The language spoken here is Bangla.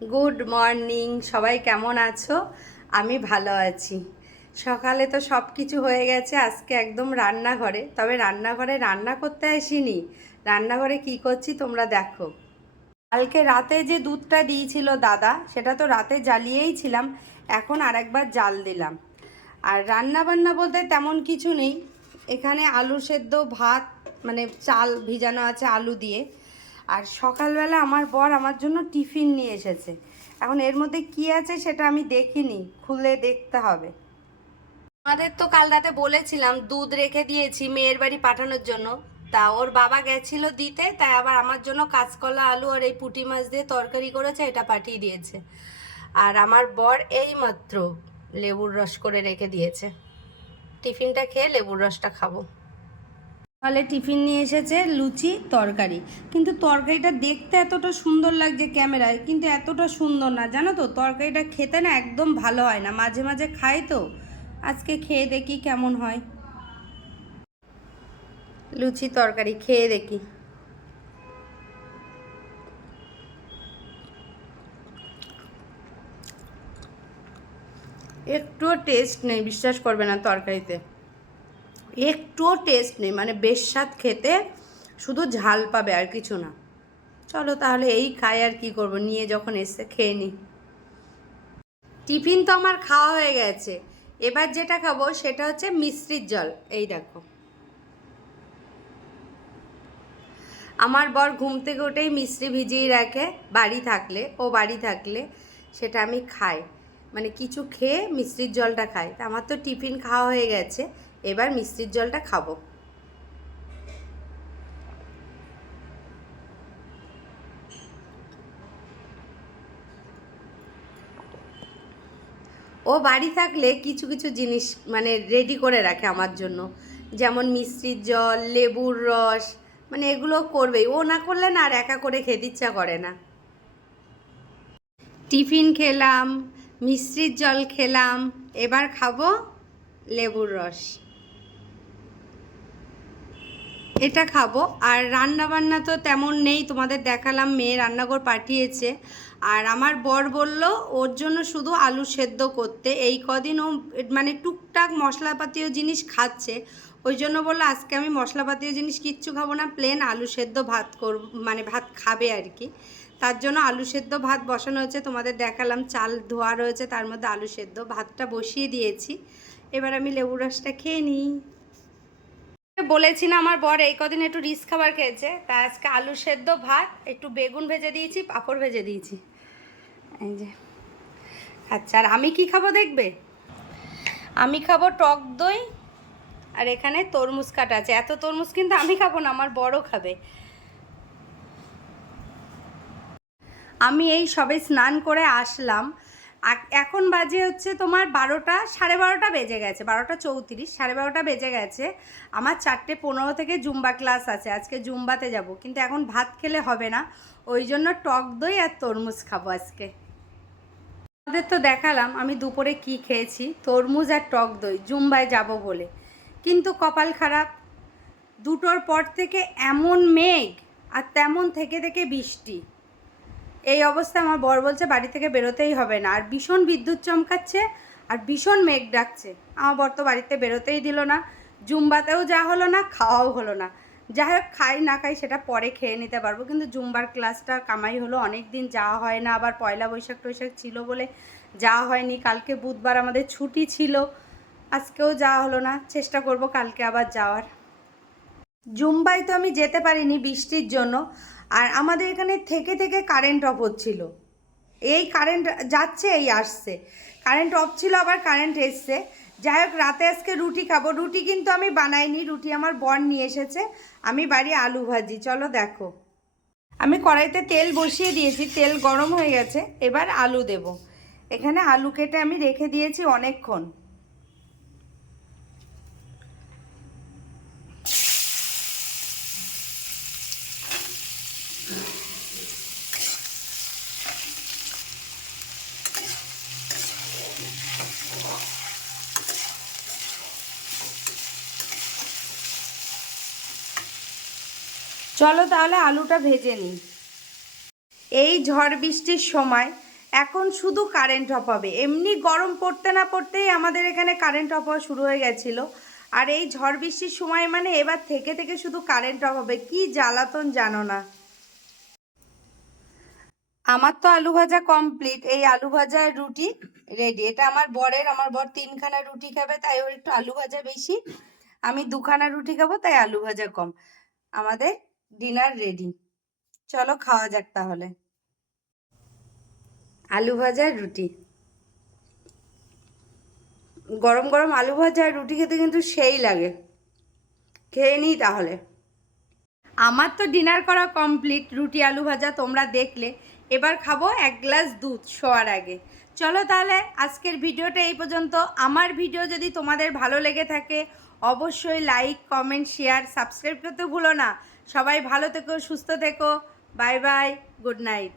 গুড মর্নিং সবাই কেমন আছো? আমি ভালো আছি। সকালে তো সব কিছু হয়ে গেছে, আজকে একদম রান্নাঘরে। তবে রান্নাঘরে রান্না করতে আসিনি। রান্নাঘরে কি করছি তোমরা দেখো। কালকে রাতে যে দুধটা দিয়েছিল দাদা, সেটা তো রাতে জ্বালিয়েই ছিলাম, এখন আরেকবার জাল দিলাম। আর রান্না বান্না বলতে তেমন কিছু নেই। এখানে আলু সেদ্ধ, ভাত মানে চাল ভিজানো আছে আলু দিয়ে। আর সকালবেলা আমার বর আমার জন্য টিফিন নিয়ে এসেছে। এখন এর মধ্যে কি আছে সেটা আমি দেখিনি, খুলে দেখতে হবে। আমাদের তো কাল রাতে বলেছিলাম, দুধ রেখে দিয়েছি মেয়ের বাড়ি পাঠানোর জন্য। তা ওর বাবা গেছিল দিতে, তাই আবার আমার জন্য কাঁচকলা, আলু আর এই পুঁটি মাছ দিয়ে তরকারি করেছে, এটা পাঠিয়ে দিয়েছে। আর আমার বর এই মাত্র লেবুর রস করে রেখে দিয়েছে। টিফিনটা খেয়ে লেবুর রসটা খাব। সকালে টিফিন নিয়ে এসেছে লুচি, তরকারি। কিন্তু তরকারিটা দেখতে এতটা সুন্দর লাগছে ক্যামেরায়, কিন্তু এতটা সুন্দর না। জানো তো, তরকারিটা খেতে না একদম ভালো হয় না। মাঝে মাঝে খাই তো। আজকে খেয়ে দেখি কেমন হয়। লুচি, তরকারি খেয়ে দেখি। একটুও টেস্ট নেই, বিশ্বাস করবে না তরকারিতে। একটুও টেস্ট নেই মানে বেশ স্বাদ খেতে শুধু ঝাল পাবে আর কিছু না। চলো তাহলে এই খাই আর কি করব, নিয়ে যখন এসে খেয়ে নিই টিফিন তো আমার খাওয়া হয়ে গেছে। এবার যেটা খাব সেটা হচ্ছে মিষ্টির জল, এই দেখো। আমার বর ঘুম থেকে উঠেই মিষ্টি ভিজিয়ে রাখে, বাড়ি থাকলে, ও বাড়ি থাকলে সেটা আমি খাই। মানে কিছু খেয়ে মিষ্টির জলটা খাই। তা আমার তো টিফিন খাওয়া হয়ে গেছে। এবার মিষ্টির জলটা খাব। ও বাড়ি থাকলে কিছু কিছু জিনিস মানে রেডি করে রাখে আমার জন্য। যেমন মিষ্টির জল, লেবুর রস মানে এগুলো করবেই। ও না করলে না আর একা করে খেতে ইচ্ছা করে না। টিফিন খেলাম মিষ্টির জল খেলাম, এবার খাব লেবুর রস। এটা খাব। আর রান্না বান্না তো তেমন নেই, তোমাদের দেখালাম, মেয়ে রান্নাঘর পাঠিয়েছে। আর আমার বর বলল, ওর জন্য শুধু আলু সেদ্ধ করতে। এই কদিন ও মানে টুকটাক মশলাপাতীয় জিনিস খাচ্ছে। ওই জন্য বলল, আজকে আমি মশলাপাতীয় জিনিস কিচ্ছু খাব না প্লেন আলু সেদ্ধ ভাত করব মানে ভাত খাবে আর কি। তার জন্য আলু সেদ্ধ ভাত বসানো হয়েছে, তোমাদের দেখালাম, চাল ধোয়া রয়েছে, তার মধ্যে আলু সেদ্ধ ভাতটা বসিয়ে দিয়েছি। এবার আমি লেবু রসটা খেয়ে নিই। বলেছি না আমার বর, এই কদিন একটু রিস খাবার খেয়েছে। তা আজকে আলু সেদ্ধ, ভাত, একটু বেগুন ভেজে দিয়েছি, পাঁপড় ভেজে দিয়েছি। এই যে। আচ্ছা আর আমি কি খাব দেখবে? আমি খাব টক দই, আর এখানে তরমুজ কাটা আছে। এত তরমুজ কিন্তু আমি খাব না, আমার বড় খাবে। আমি এই সবে স্নান করে আসলাম। এখন বাজে হচ্ছে তোমার বারোটা, সাড়ে বারোটা বেজে গেছে, বারোটা চৌত্রিশ, সাড়ে বারোটা বেজে গেছে। আমার চারটে পনেরো থেকে জুম্বা ক্লাস আছে, আজকে জুম্বাতে যাব, কিন্তু এখন ভাত খেলে হবে না, ওই জন্য টক দই আর তরমুজ খাব আজকে। আমাদের তো দেখালাম আমি দুপুরে কি খেয়েছি, তরমুজ আর টক দই, জুম্বায় যাব বলে। কিন্তু কপাল খারাপ, দুটোর পর থেকে এমন মেঘ আর তেমন থেকে থেকে বৃষ্টি। এই অবস্থায় আমার বর বলছে, বাড়ি থেকে বেরোতেই হবে না। আর ভীষণ বিদ্যুৎ চমকাচ্ছে আর ভীষণ মেঘ ডাকছে। আমার বর তো বাড়িতে বেরোতেই দিল না। জুম্বাতেও যা হলো না, খাওয়াও হলো না। যাই হোক, খাই না খাই সেটা পরে খেয়ে নিতে পারব। কিন্তু জুম্বার ক্লাসটা কামাই হলো অনেক দিন যাওয়া হয় না। আবার পয়লা বৈশাখ টৈশাখ ছিল বলে যাওয়া হয়নি। কালকে বুধবার আমাদের ছুটি ছিল। আজকেও যাওয়া হলো না। চেষ্টা করব কালকে আবার যাওয়ার। জুম্বাই তো আমি যেতে পারিনি বৃষ্টির জন্য। আর আমাদের এখানে থেকে থেকে কারেন্ট অফ হচ্ছিল। এই কারেন্ট যাচ্ছে, এই আসছে। কারেন্ট অফ ছিল, আবার কারেন্ট এসছে। যাই হোক, রাতে আজকে রুটি খাব। রুটি কিন্তু আমি বানাইনি, রুটি আমার বর নিয়ে এসেছে। আমি বাড়ি আলু ভাজি, চলো দেখো। আমি কড়াইতে তেল বসিয়ে দিয়েছি, তেল গরম হয়ে গেছে। এবার আলু দেব। এখানে আলু কেটে আমি রেখে দিয়েছি অনেকক্ষণ। চলো তাহলে আলুটা ভেজে নিই। এই ঝড় বৃষ্টির সময় এখন শুধু কারেন্ট অফ হবে এমনি গরম পড়তে না পড়তেই আমাদের এখানে কারেন্ট অফ হওয়া শুরু হয়ে গেছিল। আর এই ঝড় বৃষ্টির সময় মানে এবার থেকে থেকে শুধু কারেন্ট অফ হবে কি জ্বালাতন জানো না। আমার তো আলু ভাজা কমপ্লিট এই আলু ভাজার রুটি রেডি এটা আমার বরের, আমার বর তিনখানা রুটি খাবে, তাই ওর একটু আলু ভাজা বেশি। আমি দুখানা রুটি খাব, তাই আলু ভাজা কম। আমাদের ডিনার রেডি চলো খাওয়া যাক তাহলে। আলু ভাজা রুটি। গরম গরম আলু ভাজা আর রুটি খেতে কিন্তু সেই লাগে। খেয়ে নিই তাহলে। আমার তো ডিনার করা কমপ্লিট রুটি, আলু ভাজা তোমরা দেখলে। এবার খাব এক গ্লাস দুধ শোয়ার আগে। চলো তাহলে আজকের ভিডিওটা এই পর্যন্ত। আমার ভিডিও যদি তোমাদের ভালো লেগে থাকে, অবশ্যই লাইক কমেন্ট শেয়ার সাবস্ক্রাইব করতে ভুলো না। সবাই ভালো থেকো, সুস্থ থেকো। Bye bye good night